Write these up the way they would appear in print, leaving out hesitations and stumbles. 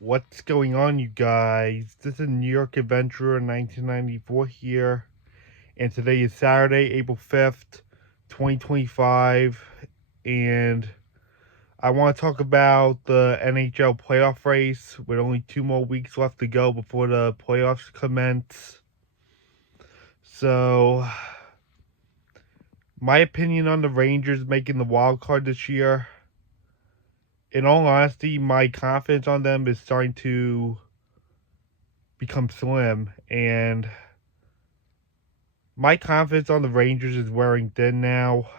What's going on, you guys? This is New York Adventurer 1994 here, and today is Saturday, April 5th, 2025, and I want to talk about the NHL playoff race with only 2 more weeks left to go before the playoffs commence. So, my opinion on the Rangers making the wild card this year. In all honesty, my confidence on them is starting to become slim, and my confidence on the Rangers is wearing thin now,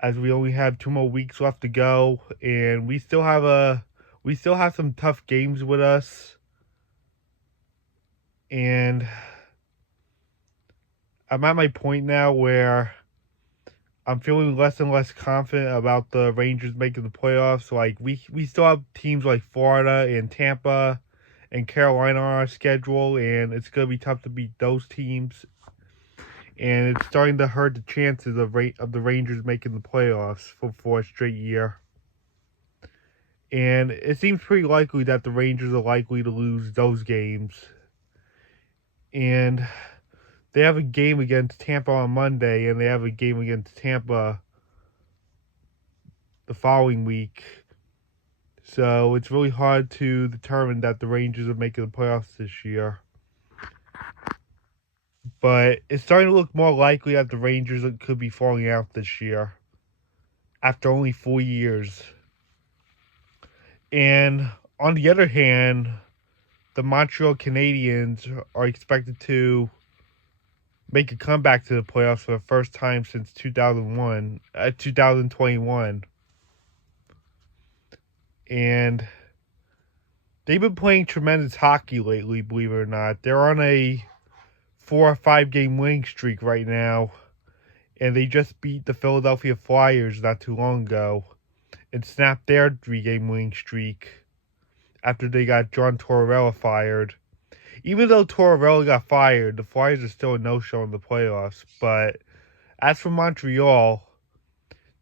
as we only have 2 more weeks left to go, and we still have some tough games with us, and I'm at my point now where I'm feeling less and less confident about the Rangers making the playoffs. Like we still have teams like Florida and Tampa and Carolina on our schedule, and it's gonna be tough to beat those teams. And it's starting to hurt the chances of the Rangers making the playoffs for 4th straight year. And it seems pretty likely that the Rangers are likely to lose those games. And they have a game against Tampa on Monday, and they have a game against Tampa the following week. So it's really hard to determine that the Rangers are making the playoffs this year. But it's starting to look more likely that the Rangers could be falling out this year after only 4 years. And on the other hand, the Montreal Canadiens are expected to make a comeback to the playoffs for the first time since 2021. And they've been playing tremendous hockey lately, believe it or not. They're on a 4 or 5 game winning streak right now, and they just beat the Philadelphia Flyers not too long ago and snapped their 3 game winning streak after they got John Tortorella fired. Even though Tortorella got fired, the Flyers are still a no-show in the playoffs. But as for Montreal,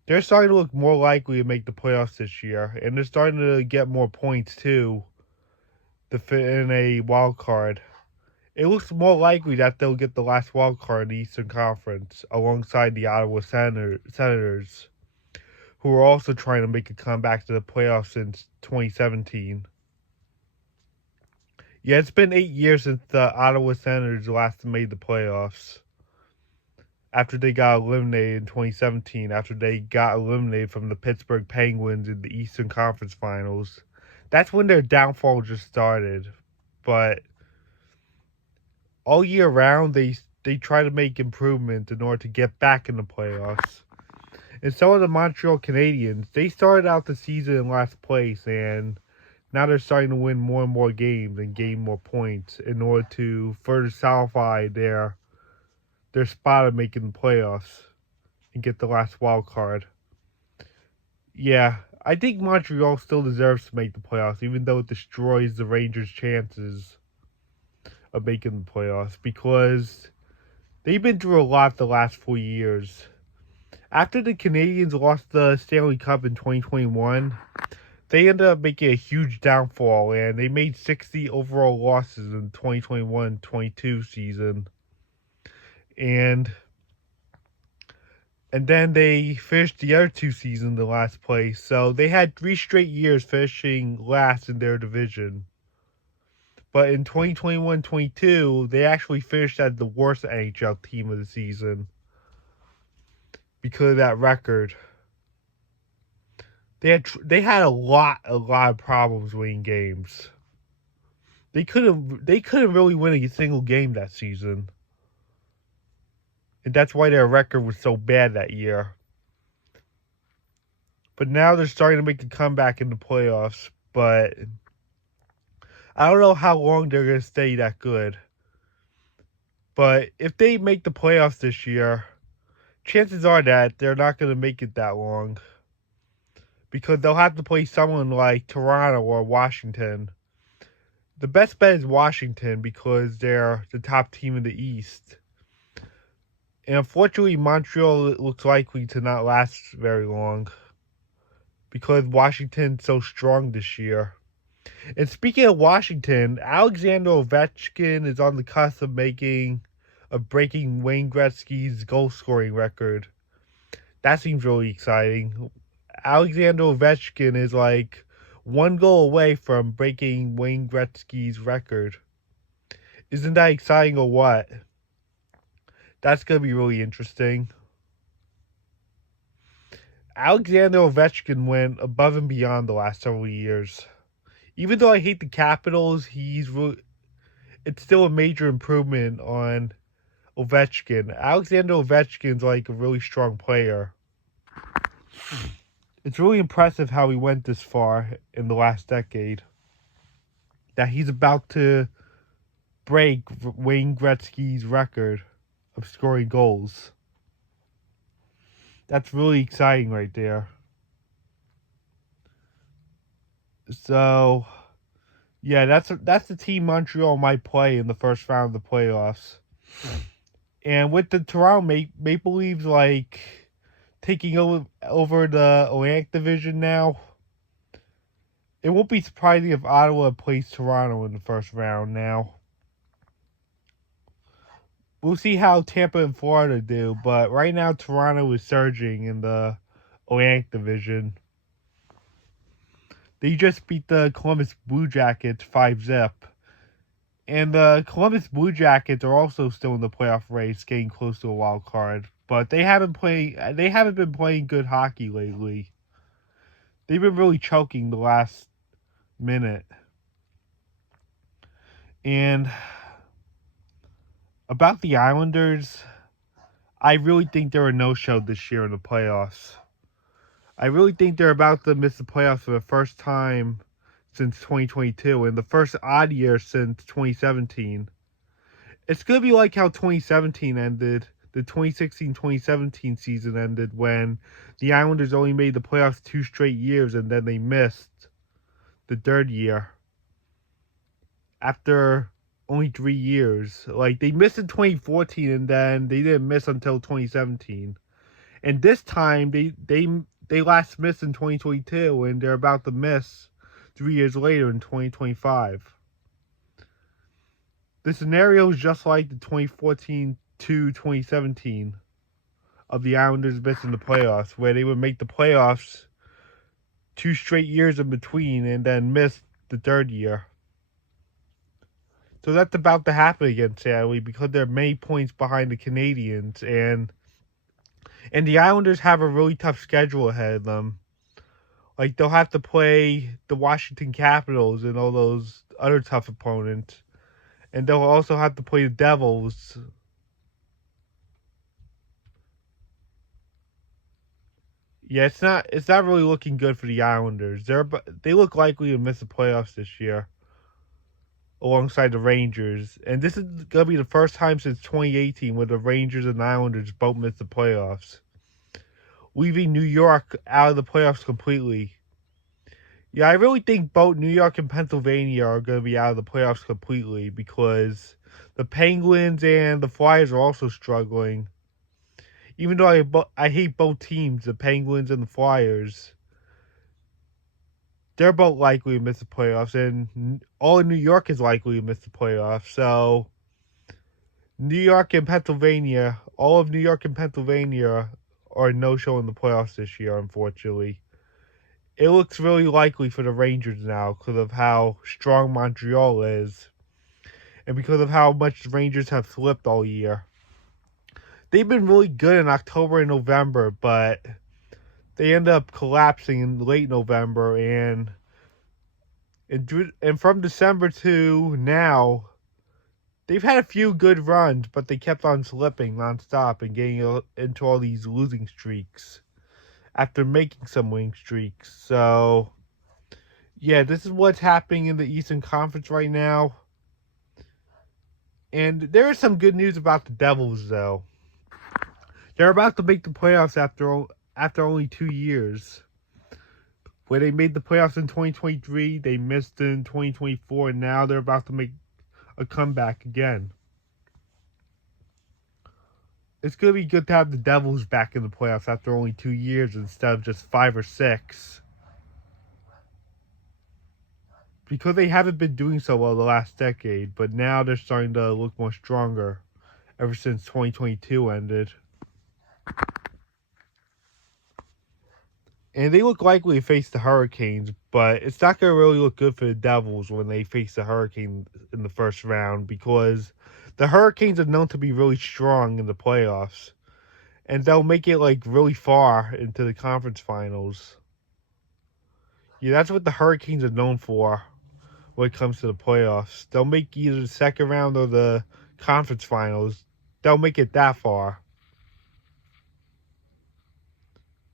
they're starting to look more likely to make the playoffs this year, and they're starting to get more points too to fit in a wild card. It looks more likely that they'll get the last wild card in the Eastern Conference alongside the Ottawa Senators, who are also trying to make a comeback to the playoffs since 2017. Yeah, it's been 8 years since the Ottawa Senators last made the playoffs. After they got eliminated in 2017, after they got eliminated from the Pittsburgh Penguins in the Eastern Conference Finals. That's when their downfall just started. But all year round, they try to make improvements in order to get back in the playoffs. And so are the Montreal Canadiens. They started out the season in last place, and now they're starting to win more and more games and gain more points in order to further solidify their spot of making the playoffs and get the last wild card. Yeah, I think Montreal still deserves to make the playoffs, even though it destroys the Rangers' chances of making the playoffs, because they've been through a lot the last 4 years. After the Canadiens lost the Stanley Cup in 2021, they ended up making a huge downfall, and they made 60 overall losses in the 2021-22 season. And then they finished the other 2 seasons in last place. So they had 3 straight years finishing last in their division. But in 2021-22, they actually finished as the worst NHL team of the season because of that record. They had a lot of problems winning games. They couldn't really win a single game that season. And that's why their record was so bad that year. But now they're starting to make a comeback in the playoffs. But I don't know how long they're going to stay that good. But if they make the playoffs this year, chances are that they're not going to make it that long. Because they'll have to play someone like Toronto or Washington. The best bet is Washington because they're the top team in the East. And unfortunately, Montreal looks likely to not last very long because Washington's so strong this year. And speaking of Washington, Alexander Ovechkin is on the cusp of breaking Wayne Gretzky's goal scoring record. That seems really exciting. Alexander Ovechkin is like one goal away from breaking Wayne Gretzky's record. Isn't that exciting or what? That's going to be really interesting. Alexander Ovechkin went above and beyond the last several years. Even though I hate the Capitals, it's still a major improvement on Ovechkin. Alexander Ovechkin's like a really strong player. It's really impressive how he went this far in the last decade. That he's about to break Wayne Gretzky's record of scoring goals. That's really exciting right there. So, yeah, that's the team Montreal might play in the first round of the playoffs. And with the Toronto Maple Leafs like taking over the Atlantic Division now, it won't be surprising if Ottawa plays Toronto in the first round now. We'll see how Tampa and Florida do, but right now Toronto is surging in the Atlantic Division. They just beat the Columbus Blue Jackets 5-0. And the Columbus Blue Jackets are also still in the playoff race, getting close to a wild card. But they haven't been playing good hockey lately. They've been really choking the last minute. And about the Islanders, I really think they're a no-show this year in the playoffs. I really think they're about to miss the playoffs for the first time since 2022 and the first odd year since 2017. It's going to be like how 2017 ended. The 2016-2017 season ended when the Islanders only made the playoffs 2 straight years and then they missed the third year after only 3 years. Like, they missed in 2014 and then they didn't miss until 2017. And this time they last missed in 2022 and they're about to miss 3 years later in 2025. The scenario is just like the 2014 to 2017 of the Islanders missing the playoffs, where they would make the playoffs 2 straight years in between and then miss the third year. So that's about to happen again, sadly, because they're many points behind the Canadiens, and the Islanders have a really tough schedule ahead of them. Like, they'll have to play the Washington Capitals and all those other tough opponents. And they'll also have to play the Devils. Yeah, it's not really looking good for the Islanders. They look likely to miss the playoffs this year, alongside the Rangers. And this is gonna be the first time since 2018 where the Rangers and Islanders both missed the playoffs, leaving New York out of the playoffs completely. Yeah, I really think both New York and Pennsylvania are going to be out of the playoffs completely because the Penguins and the Flyers are also struggling. Even though I hate both teams, the Penguins and the Flyers, they're both likely to miss the playoffs, and all of New York is likely to miss the playoffs. So, New York and Pennsylvania, all of New York and Pennsylvania are no-show in the playoffs this year, unfortunately. It looks really likely for the Rangers now because of how strong Montreal is and because of how much the Rangers have slipped all year. They've been really good in October and November, but they end up collapsing in late November, and from December to now, they've had a few good runs, but they kept on slipping nonstop and getting into all these losing streaks after making some winning streaks. So, yeah, this is what's happening in the Eastern Conference right now. And there is some good news about the Devils, though. They're about to make the playoffs after only 2 years. Where they made the playoffs in 2023, they missed in 2024, and now they're about to make a comeback again. It's going to be good to have the Devils back in the playoffs after only 2 years instead of just 5 or 6. because they haven't been doing so well the last decade, but now they're starting to look more stronger ever since 2022 ended. And they look likely to face the Hurricanes, but it's not going to really look good for the Devils when they face the Hurricanes in the first round because the Hurricanes are known to be really strong in the playoffs. And they'll make it like really far into the conference finals. Yeah, that's what the Hurricanes are known for when it comes to the playoffs. They'll make either the second round or the conference finals. They'll make it that far.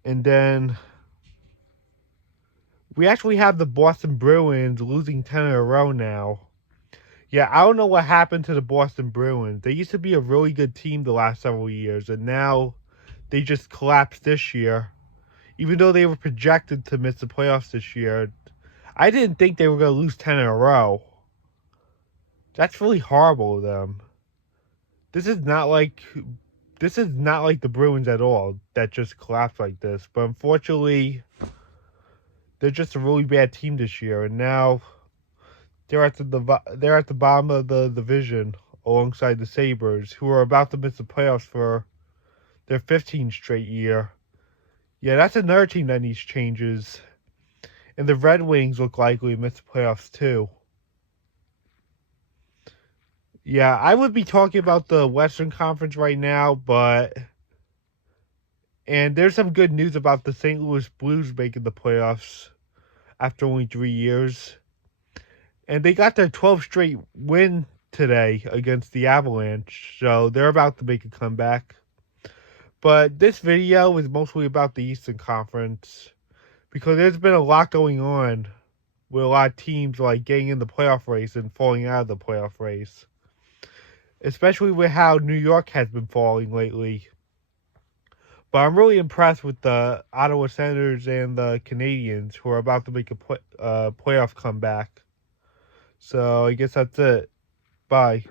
And then we actually have the Boston Bruins losing 10 in a row now. Yeah, I don't know what happened to the Boston Bruins. They used to be a really good team the last several years, and now they just collapsed this year. Even though they were projected to miss the playoffs this year, I didn't think they were going to lose 10 in a row. That's really horrible of them. This is not like the Bruins at all that just collapsed like this. But unfortunately, they're just a really bad team this year, and now they're at the bottom of the division alongside the Sabres, who are about to miss the playoffs for their 15th straight year. Yeah, that's another team that needs changes. And the Red Wings look likely to miss the playoffs too. Yeah, I would be talking about the Western Conference right now, and there's some good news about the St. Louis Blues making the playoffs after only 3 years. And they got their 12th straight win today against the Avalanche, so they're about to make a comeback. But this video is mostly about the Eastern Conference because there's been a lot going on with a lot of teams like getting in the playoff race and falling out of the playoff race. Especially with how New York has been falling lately. But I'm really impressed with the Ottawa Senators and the Canadiens who are about to make a playoff comeback. So I guess that's it. Bye.